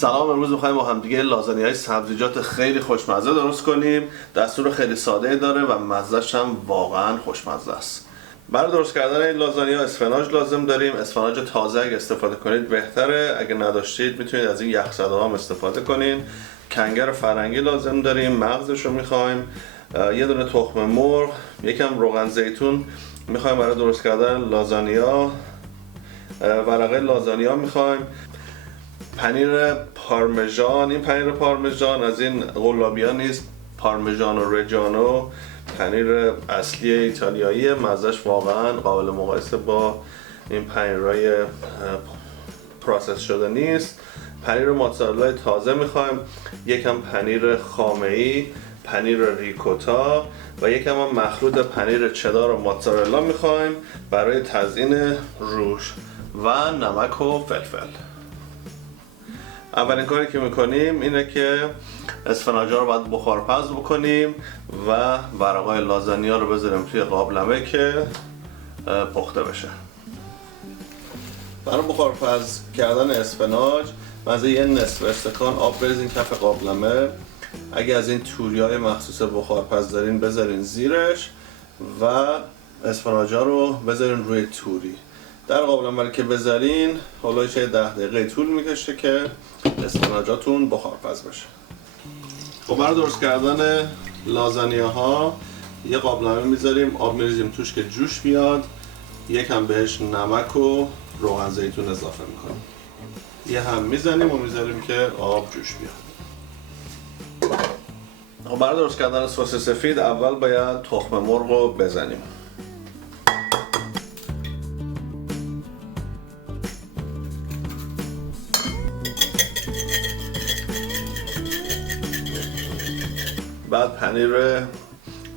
سلام، امروز می‌خوایم با هم دیگه لازانیای سبزیجات خیلی خوشمزه درست کنیم. دستور خیلی ساده داره و مزه‌ش هم واقعا خوشمزه است. برای درست کردن این لازانیا اسفناج لازم داریم. اسفناج تازه اگه استفاده کنید بهتره. اگه نداشتید میتونید از این یخزده هم استفاده کنین. کنگر فرنگی لازم داریم، مغزش رو می‌خوایم. یه دونه تخم مرغ، یکم روغن زیتون می‌خوایم برای درست کردن لازانیا. ورقه لازانیا می‌خوایم. پنیر پارمژان، این پنیر پارمژان از این قلابی‌ها نیست، پارمژانو رجانو پنیر اصلی ایتالیایی، مزه‌اش واقعا قابل مقایسه با این پنیرهای پروسس شده نیست. پنیر موتزارلا تازه میخوایم، یکم پنیر خامه‌ای، پنیر ریکوتا و یکم هم مخلوط پنیر چدار و موتزارلا میخوایم برای تزیین روش و نمک و فلفل. اولین کاری که میکنیم اینه که اسفناجا رو باید بخارپز بکنیم و ورقای لازانیا رو بذاریم توی قابلمه که پخته بشه. برای بخارپز کردن اسفناج مثلا یه نصف استکان آب بریزین کف قابلمه. اگه از این توریای مخصوص بخارپز دارین بذارین زیرش و اسفناجا رو بذارین روی توری. در قابلمه که بذارین حالا چه 10 دقیقه طول میکشه که اسفناجاتون بخارپز بشه. خب برای درست کردن لازانیاها یه قابلمه میذاریم، آب میریزیم توش که جوش بیاد، یکم بهش نمک و روغن زیتون اضافه میکنیم، یه هم میزنیم و میذاریم که آب جوش بیاد. خب برای درست کردن سس سفید اول باید تخم مرغ رو بزنیم. بعد پنیر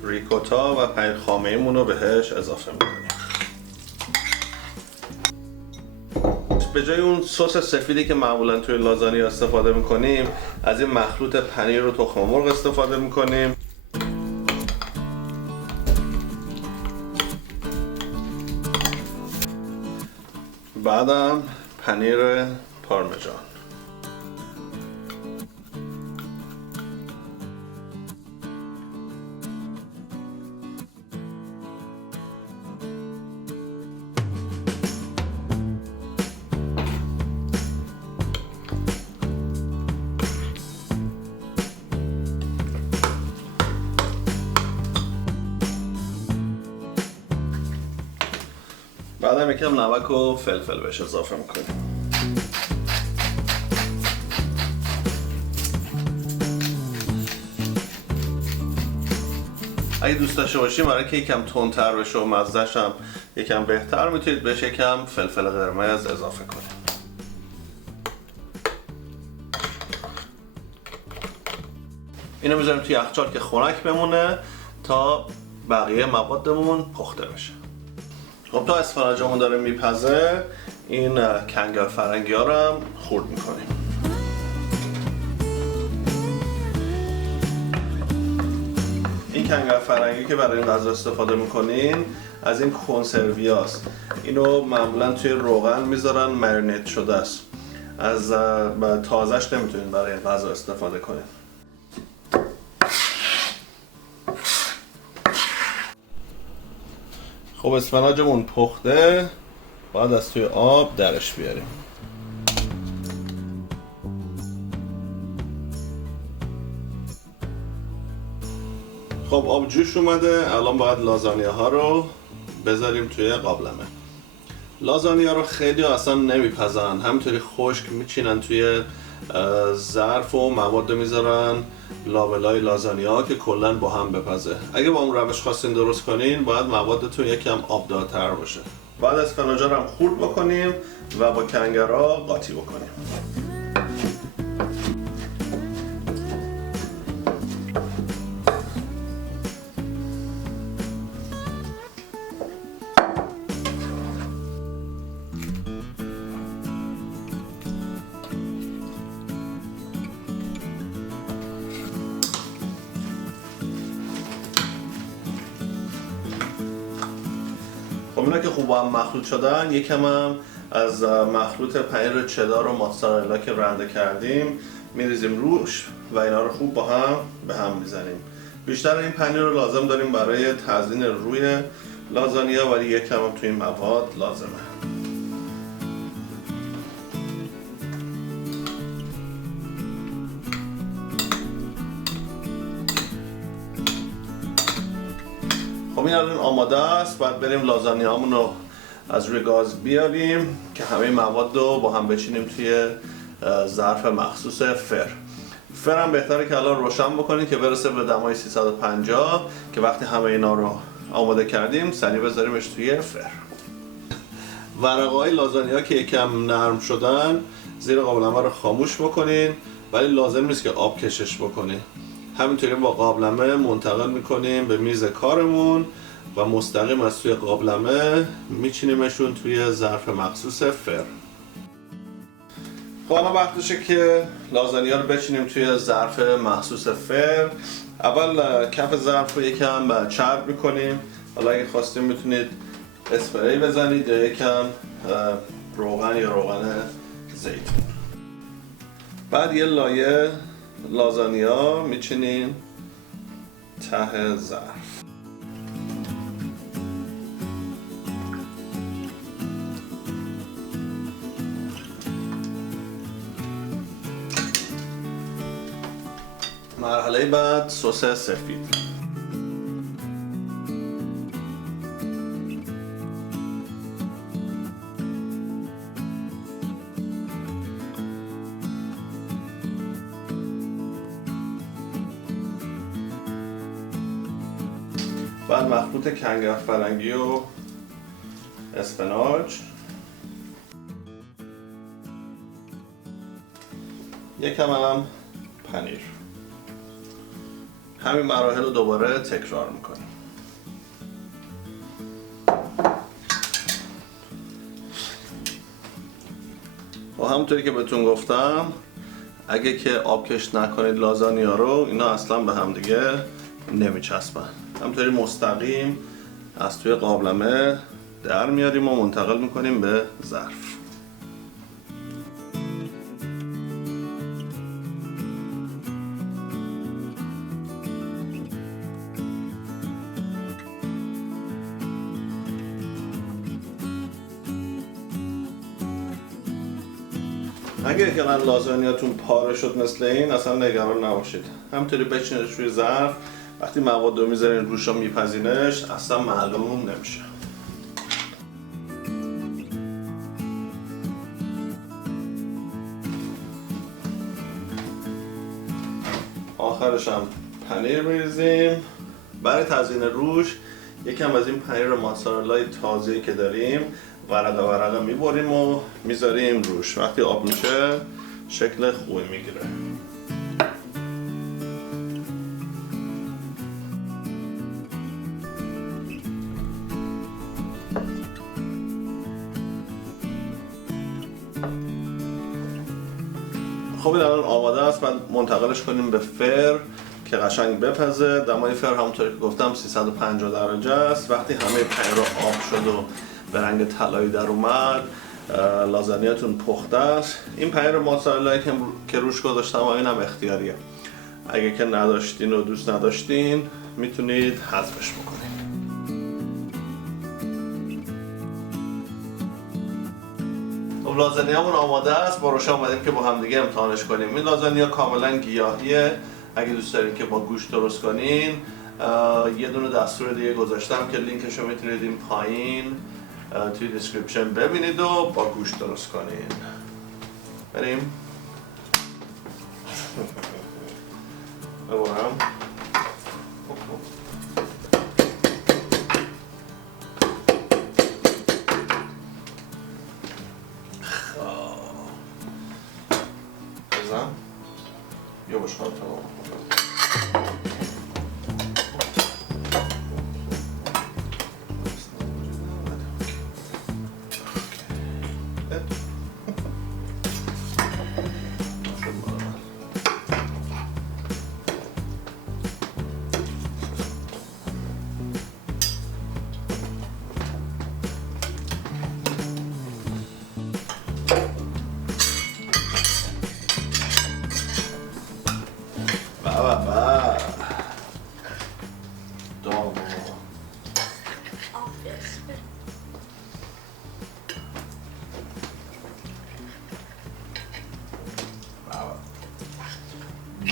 ریکوتا و پنیر خامه‌ایمون رو بهش اضافه میکنیم. به جای اون سس سفیدی که معمولا توی لازانیا استفاده میکنیم، از این مخلوط پنیر و تخم مرغ استفاده میکنیم. بعدم پنیر پارمژان. بعدم یکم نمک و فلفل بهش اضافه میکنیم. اگه دوست داشته باشیم برای که یکم تندتر بشه و مزه‌ش هم یکم بهتر میتونید بهش یکم فلفل قرمز اضافه کنید. اینو میذاریم توی یخچال که خنک بمونه تا بقیه موادمون پخته بشه. خب تا اسفناجمون داره میپزه، این کنگر فرنگی ها رو هم خورد میکنیم. این کنگر فرنگی که برای این غذا استفاده میکنین از این کنسروی هاست. اینو معمولا توی روغن میذارن، مرینیت شده است. از تازهش نمیتونین برای این غذا استفاده کنین. خب اسفناجمون پخته، باید از توی آب درش بیاریم. خب آب جوش اومده، الان باید لازانیا ها رو بذاریم توی قابلمه. لازانیا رو خیلی اصلا نمیپزن، همینطوری خشک میچینن توی ظرف و مواد میذارن لابلای لازانیا که کلا با هم بپزه. اگه با اون روش خواستین درست کنین باید موادتون یکم آبدارتر باشه. بعد اسفناجا رو هم خورد بکنیم و با کنگرها قاطی بکنیم. خب خب اینا که خوب با هم مخلوط شدن، یکم هم از مخلوط پنیر چدار و موتزارلا که رنده کردیم میریزیم روش و اینا رو خوب با هم به هم میزنیم. بیشتر این پنیر رو لازم داریم برای تزیین روی لازانیا، ولی یکم هم توی این مواد لازمه. خب این الان آماده است. بعد بریم لازانیامون رو از روی گاز بیاریم که همه مواد رو با هم بچینیم توی ظرف مخصوص فر هم بهتره که الان روشن بکنید که برسه به دمای 350 که وقتی همه اینا رو آماده کردیم سریع بذاریمش توی فر. ورقه‌های لازانیا که یکم نرم شدن زیر قابلمه رو خاموش بکنین، ولی لازم نیست که آب کشش بکنین. همینطوری با قابلمه منتقل میکنیم به میز کارمون و مستقیم از توی قابلمه میچینیمشون توی ظرف مخصوص فر. خب الان وقتشه که لازانیا رو بچینیم توی ظرف مخصوص فر. اول کف ظرف رو یکم چرب میکنیم. حالا اگه خواستیم میتونید اسپری بزنید یا یکم روغن یا روغن زیتون. بعد یه لایه لازانیا میچینیم ته ظرف. مرحله بعد سس سفید. بعد مخلوط کنگره فرنگی و اسفناج. یکم هم پنیر. همین مراحل رو دوباره تکرار میکنیم. و همونطوری که بهتون گفتم اگه که آبکش نکنید لازانیا رو، اینا اصلا به هم دیگه نمیچسبن. همونطوری مستقیم از توی قابلمه در میاریم و منتقل میکنیم به ظرف. اگه که لازانیاتون پاره شد مثل این، اصلا نگران نباشید. همینطوری بچینش روی ظرف. وقتی مواد رو میذارین روش رو میپزینش اصلا معلوم نمیشه. آخرش هم پنیر میریزیم. برای تزیین روش یکم از این پنیر موتزارلای تازه‌ای که داریم ورقه میبریم و میذاریم روش. وقتی آب میشه شکل خوبی میگیره. خب این الان آماده است. بعد منتقلش کنیم به فر که قشنگ بپزه. دمای فر همونطوری که گفتم 350 درجه است. وقتی همه پنیر رو آب شد و به رنگ طلایی در اومد، لازانیاتون پخته است. این پنیر موتزارلا که روش گذاشتم اینم اختیاریه. اگه که نداشتین و دوست نداشتین میتونید حذفش بکنید. خب لازانیامون آماده است. با روش اومدیم که با هم دیگه امتحانش کنیم. این لازانیا کاملا گیاهیه. اگه دوست دارین که با گوشت درست کنین، یه دونه دستور دیگه گذاشتم که لینکش رو میتونید این پایین توی دیسکریپشن ببینید و با گوشت درست کنین. بریم. ببرم. بزن. یه بشقاب تمام.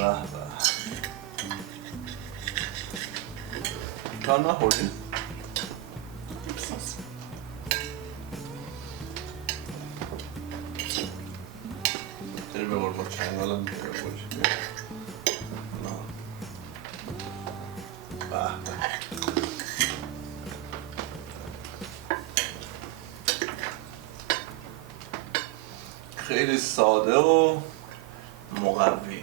به تا نخوردی؟ تری ببر با چنگالم بیاره باشی به خیلی ساده و مقوی.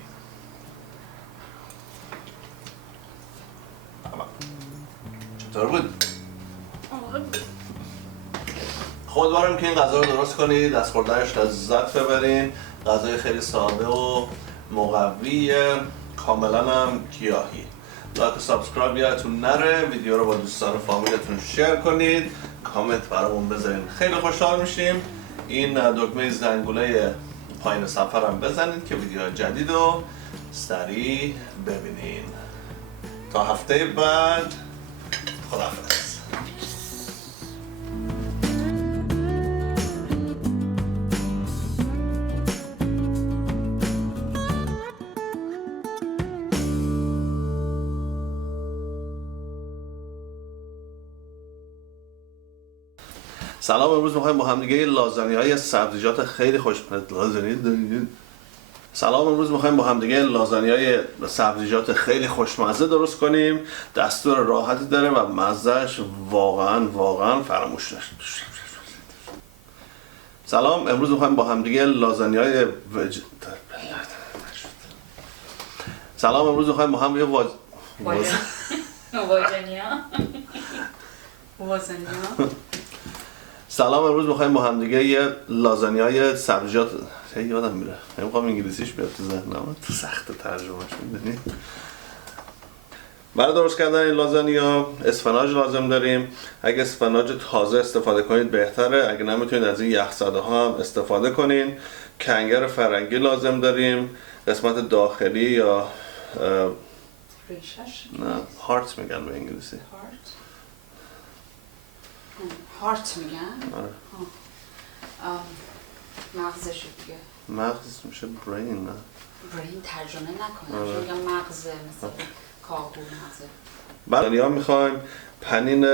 چطور بود؟ امیدوارم که این غذا رو درست کنید، از خوردنش لذت ببرین. غذای خیلی ساده و مقوی، کاملا هم گیاهی. لایک و سابسکرایب یادتون نره، ویدیو رو با دوستان و فامیلتون شیر کنید، کامنت برامون بذارین، خیلی خوشحال میشیم. این دکمه زنگوله پایین صفحه هم بزنید که ویدیو جدید رو سریع ببینین. تا هفته بعد، خداحافظ. سلام، امروز می‌خوایم با هم دیگه لازانیای سبزیجات خیلی خوشمزه درست کنیم. دستور راحتی داره و مزهش واقعا فراموش نشه. سلام، امروز می‌خوایم با هم دیگه لازانیای سلام، امروز می‌خوایم با هم دیگه یه لازانیای سبزیجات یادم میره. نمی‌خوام انگلیسیش بیاد تو ذهنم. تو سخت ترجمهش می‌دونی. برای درست کردن این لازانیا اسفناج لازم داریم. اگه اسفناج تازه استفاده کنید بهتره، اگه نمیتونید از این یخزده ها هم استفاده کنین. کنگر فرنگی لازم داریم، قسمت داخلی یا ریشش؟ نه، هارت میگن به انگلیسی. هارت میگن؟ آره. مغزش دیگه. مغز میشه برین، نه؟ برین ترجمه نکنم. آره. یا مغز مثلا کاهو مغزه. بعد میخوایم پنین